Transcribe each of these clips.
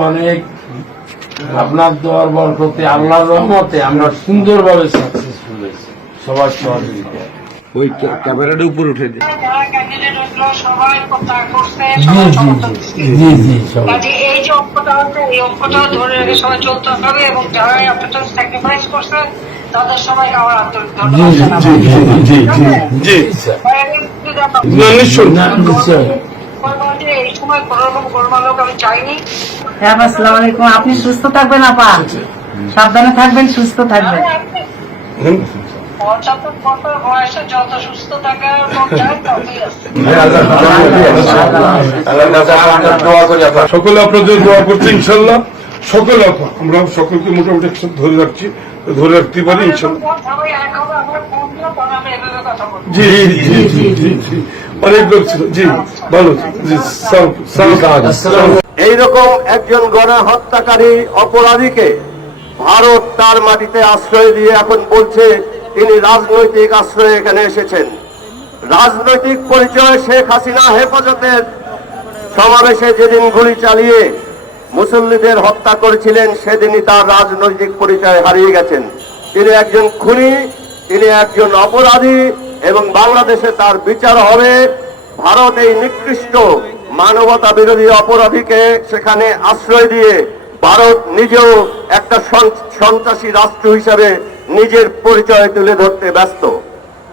অনেক আপনার দোয়ার বরকতে আল্লাহর রহমতে আমরা সাকসেসফুল হয়েছি সবার সহযোগিতা ওই ক্যা- ক্যামেরাটার উপর উঠে এই অঙ্কটা ধরে রেখে সবাই চলতে হবে এবং যারা আপনাদের স্যাক্রিফাইস করছে তাদের সবাইকে আমার আন্তরিক ধন্যবাদ জি জি জি জি জি ভাই, আমি যদি আপনার- না নিশ্চয় না নিশ্চয় এই সময় কোনো রকম গোলমাল আমি চাইনি হ্যাঁ আসসালামু আলাইকুম আপনি সুস্থ থাকবেন আপা সাবধানে থাকবেন সুস্থ থাকবেন মন সকলে আপনাদের দোয়া করছে ইনশাল্লাহ সকলে আপা আমরা সকলকে মোটামুটি ধরে রাখছি ধরে রাখতে পারি জি জি জি জি জি অনেক লোক ছিল। জি ভালো। এইরকম একজন গণহত্যাকারী অপরাধীকে ভারত তার মাটিতে আশ্রয় দিয়ে এখন বলছে তিনি রাজনৈতিক আশ্রয়ে এখানে এসেছেন। রাজনৈতিক পরিচয় শেখ হাসিনা হেফাজতের সমাবেশে যেদিন গুলি চালিয়ে মুসল্লিদের হত্যা করেছিলেন, সেদিনই তার রাজনৈতিক পরিচয় হারিয়ে গেছেন। তিনি একজন খুনি, তিনি একজন অপরাধী, এবং বাংলাদেশে তার বিচার হবে। ভারত এই নিকৃষ্ট মানবতা বিরোধী অপরাধীকে সেখানে আশ্রয় দিয়ে ভারত নিজেও একটা সন- সন্ত্রাসী রাষ্ট্র হিসাবে নিজের পরিচয় তুলে ধরতে ব্যস্ত।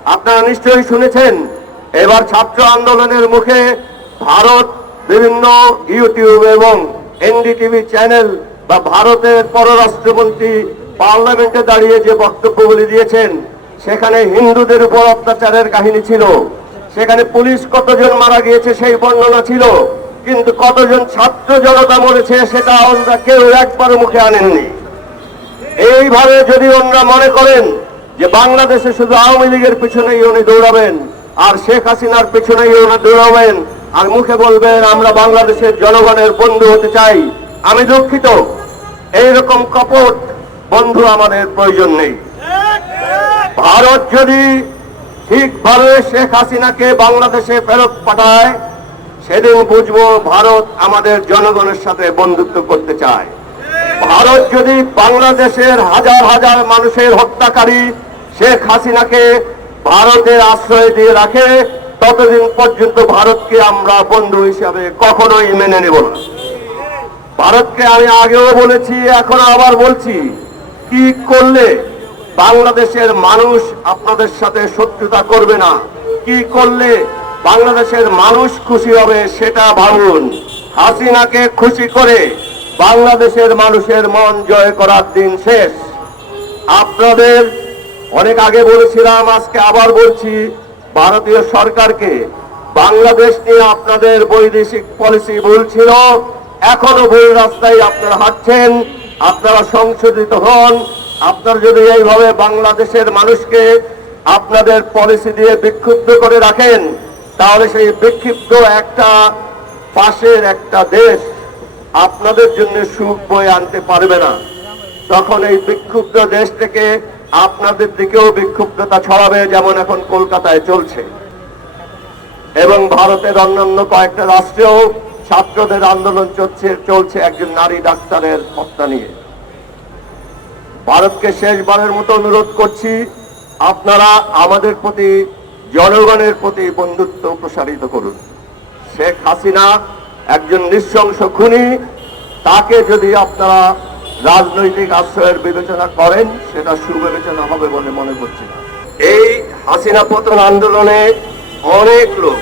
আপনারা নিশ্চয়ই শুনেছেন, এবার ছাত্র আন্দোলনের মুখে ভারত বিভিন্ন ইউটিউব এবং এনডিটিভি চ্যানেল বা ভারতের পররাষ্ট্রমন্ত্রী পার্লামেন্টে দাঁড়িয়ে যে বক্তব্যগুলি দিয়েছেন, সেখানে হিন্দুদের উপর অত্যাচারের কাহিনী ছিল। সেখানে পুলিশ কতজন মারা গিয়েছে সেই বর্ণনা ছিল। কিন্তু কতজন ছাত্র জনতা মরেছে সেটা আমরা কেউ একবার মুখে আনেননি। এইভাবে যদি ওনারা মনে করেন যে বাংলাদেশে শুধু আওয়ামী লীগের পিছনেই উনি দৌড়াবেন, আর শেখ হাসিনার পিছনেই উনি দৌড়াবেন আর মুখে বলবেন, আমরা বাংলাদেশের জনগণের বন্ধু হতে চাই। আমি দুঃখিত, এইরকম কপট বন্ধু আমাদের প্রয়োজন নেই। ভারত যদি ঠিকভাবে শেখ হাসিনাকে বাংলাদেশে ফেরত পাঠায়, সেদিন বুঝব ভারত আমাদের জনগণের সাথে বন্ধুত্ব করতে চায়। ভারত যদি বাংলাদেশের হাজার হাজার মানুষের হত্যাকারী শেখ হাসিনাকে ভারতের আশ্রয় দিয়ে রাখে ততদিন পর্যন্ত ভারতকে আমরা বন্ধু হিসাবে কখনোই মেনে নেব না। ভারতকে আমি আগেও বলেছি এখন আবার বলছি, কি করলে বাংলাদেশের মানুষ আপনাদের সাথে শত্রুতা করবে না? কি করলে বাংলাদেশের মানুষ খুশি হবে সেটা ভাবুন। হাসিনাকে খুশি করে বাংলাদেশের মানুষের মন জয় করার দিন শেষ। আপনাদের অনেক আগে বলেছিলাম, আজকে আবার বলছি ভারতীয় সরকারকে বাংলাদেশ নিয়ে আপনাদের বৈদেশিক পলিসি ভুল ছিল এখনও ভুল রাস্তায় আপনারা হাঁটছেন, আপনারা সংশোধিত হন, আপনারা যদি এইভাবে বাংলাদেশের মানুষকে আপনাদের পলিসি দিয়ে বিক্ষুব্ধ করে রাখেন, তাহলে সেই বিক্ষিপ্ত একটা পাশের একটা দেশ আপনাদের জন্য সুখ বয়ে আনতে পারবে না। তখন এই বিক্ষুব্ধ দেশ থেকে আপনাদের দিকেও বিক্ষুব্ধতা ছড়াবে যেমন এখন কলকাতায় চলছে। এবং ভারতের অন্যান্য কয়েকটা রাষ্ট্রেও ছাত্রদের আন্দোলন চলছে চলছে একজন নারী ডাক্তারের হত্যা নিয়ে। ভারতকে শেষবারের মতো অনুরোধ করছি, আপনারা আমাদের প্রতি, জনগণের প্রতি বন্ধুত্ব প্রসারিত করুন। শেখ হাসিনা একজন নৃশংস খুনি, তাকে যদি আপনারা রাজনৈতিক আশ্রয়ের বিবেচনা করেন, সেটা সুবিবেচনা হবে বলে মনে করছি এই হাসিনা পতন আন্দোলনে অনেক লোক,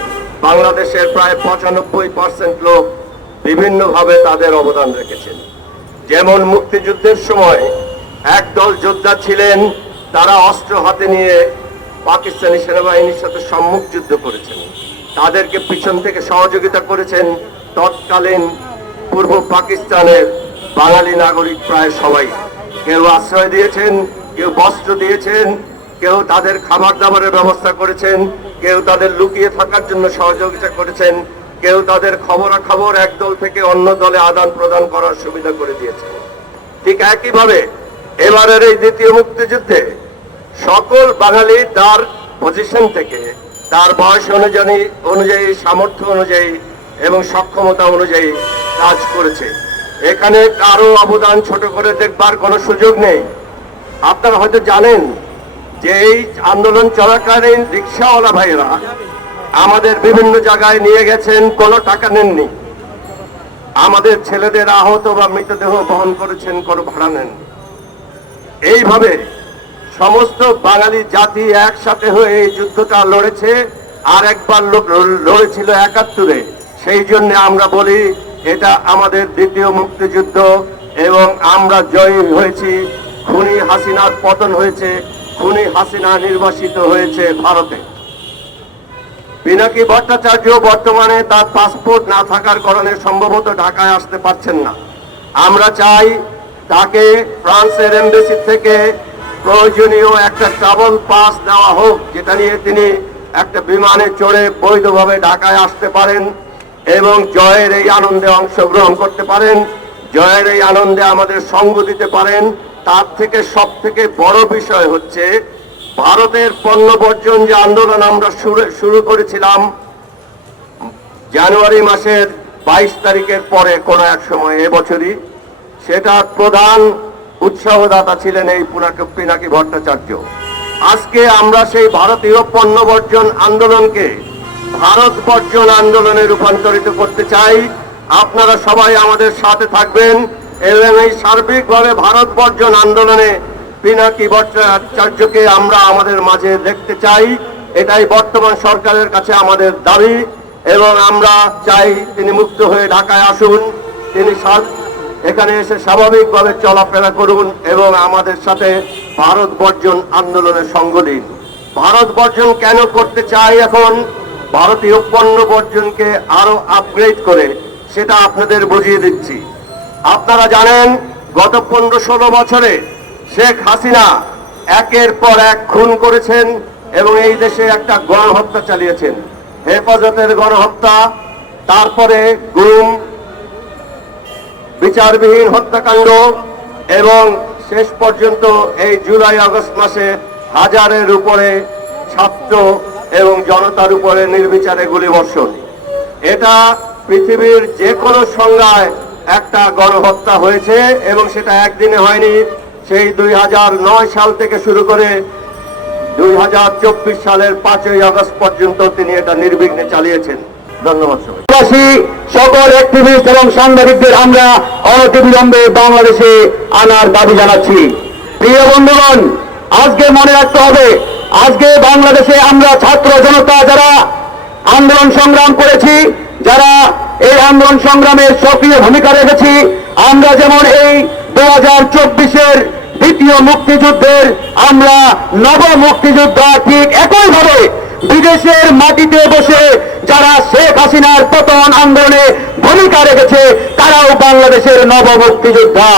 বাংলাদেশের প্রায় পঁচানব্বই পার্সেন্ট লোক বিভিন্নভাবে তাদের অবদান রেখেছেন। যেমন মুক্তিযুদ্ধের সময় একদল যোদ্ধা ছিলেন, তারা অস্ত্র হাতে নিয়ে পাকিস্তানি সেনাবাহিনীর সাথে সম্মুখ যুদ্ধ করেছেন। তাদেরকে পিছন থেকে সহযোগিতা করেছেন তৎকালীন পূর্ব পাকিস্তানের বাঙালি নাগরিক প্রায় সবাই। কেউ আশ্রয় দিয়েছেন, কেউ বস্ত্র দিয়েছেন, কেউ তাদের খাবার দাবারের ব্যবস্থা করেছেন, কেউ তাদের লুকিয়ে থাকার জন্য সহযোগিতা করেছেন, কেউ তাদের খবরাখবর এক দল থেকে অন্য দলে আদান প্রদান করার সুবিধা করে দিয়েছেন। ঠিক একইভাবে এবারের এই দ্বিতীয় মুক্তিযুদ্ধে সকল বাঙালি তার পজিশন থেকে, তার বয়স অনুযায়ী অনুযায়ী, সামর্থ্য অনুযায়ী এবং সক্ষমতা অনুযায়ী কাজ করেছে। এখানে কারও অবদান ছোট করে দেখবার কোনো সুযোগ নেই। আপনারা হয়তো জানেন যে এই আন্দোলন চলাকালীন রিক্সাওয়ালা ভাইরা আমাদের বিভিন্ন জায়গায় নিয়ে গেছেন, কোনো টাকা নেননি। আমাদের ছেলেদের আহত বা মৃতদেহ বহন করেছেন, কোনো ভাড়া নেন এইভাবে সমস্ত বাঙালি জাতি একসাথে হয়ে এই যুদ্ধটা লড়েছে, আর একবার লোক লড়েছিল একাত্তরে। সেই জন্য আমরা বলি এটা আমাদের দ্বিতীয় মুক্তিযুদ্ধ এবং আমরা জয়ী হয়েছি। খুনি হাসিনার পতন হয়েছে। খুনি হাসিনা নির্বাসিত হয়েছে ভারতে। পিনাকি ভট্টাচার্য বর্তমানে তার পাসপোর্ট না থাকার কারণে সম্ভবত ঢাকায় আসতে পারছেন না। আমরা চাই তাকে ফ্রান্সের এমবেসি থেকে প্রয়োজনীয় একটা ট্রাভেল পাস দেওয়া হোক, যেটা নিয়ে তিনি একটা বিমানে চড়ে বৈধভাবে ঢাকায় আসতে পারেন। এবং জয়ের এই আনন্দে অংশগ্রহণ করতে পারেন, জয়ের এই আনন্দে আমাদের সঙ্গ দিতে পারেন। তার থেকে সব থেকে বড় বিষয় হচ্ছে, ভারতের পণ্য বর্জন যে আন্দোলন আমরা শুরু করেছিলাম, জানুয়ারি মাসের বাইশ তারিখের পরে কোনো এক সময় এবছরই সেটার প্রধান উৎসাহদাতা ছিলেন এই পিনাকি ভট্টাচার্য। আজকে আমরা সেই ভারতীয় পণ্য বর্জন আন্দোলনকে ভারত বর্জন আন্দোলনে রূপান্তরিত করতে চাই। আপনারা সবাই আমাদের সাথে থাকবেন। এবং এই সার্বিকভাবে ভারত বর্জন আন্দোলনে পিনাকি ভট্টাচার্যকে আমরা আমাদের মাঝে দেখতে চাই। এটাই বর্তমান সরকারের কাছে আমাদের দাবি। এবং আমরা চাই তিনি মুক্ত হয়ে ঢাকায় আসুন। তিনি এখানে এসে স্বাভাবিকভাবে চলাফেরা করুন এবং আমাদের সাথে ভারত বর্জন আন্দোলনে সঙ্গ দিন। ভারত বর্জন কেন করতে চাই এখন? ভারতীয় পণ্য বর্জনকে আরও আপগ্রেড করে, সেটা আপনাদের বুঝিয়ে দিচ্ছি। আপনারা জানেন, গত পনেরো ষোলো বছরে শেখ হাসিনা একের পর এক খুন করেছেন এবং এই দেশে একটা গণহত্যা চালিয়েছেন। হেফাজতের গণহত্যা, তারপরে গুম, বিচারবিহীন হত্যাকাণ্ড এবং শেষ পর্যন্ত এই জুলাই আগস্ট মাসে হাজারের উপরে ছাত্র এবং জনতার উপরে নির্বিচারে গুলিবর্ষণ। এটা পৃথিবীর যে কোনো সংজ্ঞায় একটা গণহত্যা হয়েছে এবং সেটা একদিনে হয়নি। সেই দুই হাজার নয় সাল থেকে শুরু করে দুই হাজার চব্বিশ সালের পাঁচই আগস্ট পর্যন্ত তিনি এটা নির্বিঘ্নে চালিয়েছেন। ধন্যবাদ সকল সাংবাদিকদের আমরা বাংলাদেশে আনার দাবি জানাচ্ছি। প্রিয় বন্ধুগণ, আজকে মনে রাখতে হবে আজকে বাংলাদেশে আমরা ছাত্র জনতা যারা আন্দোলন সংগ্রাম করেছি, যারা এই আন্দোলন সংগ্রামে সক্রিয় ভূমিকা রেখেছি, আমরা যেমন এই দু হাজার চব্বিশের দ্বিতীয় মুক্তিযুদ্ধের, আমরা নব মুক্তিযোদ্ধা ঠিক একইভাবে বিদেশের মাটিতে বসে যারা শেখ হাসিনার পতন আন্দোলনে ভূমিকা রেখেছে, তারাও বাংলাদেশের নব মুক্তিযোদ্ধা।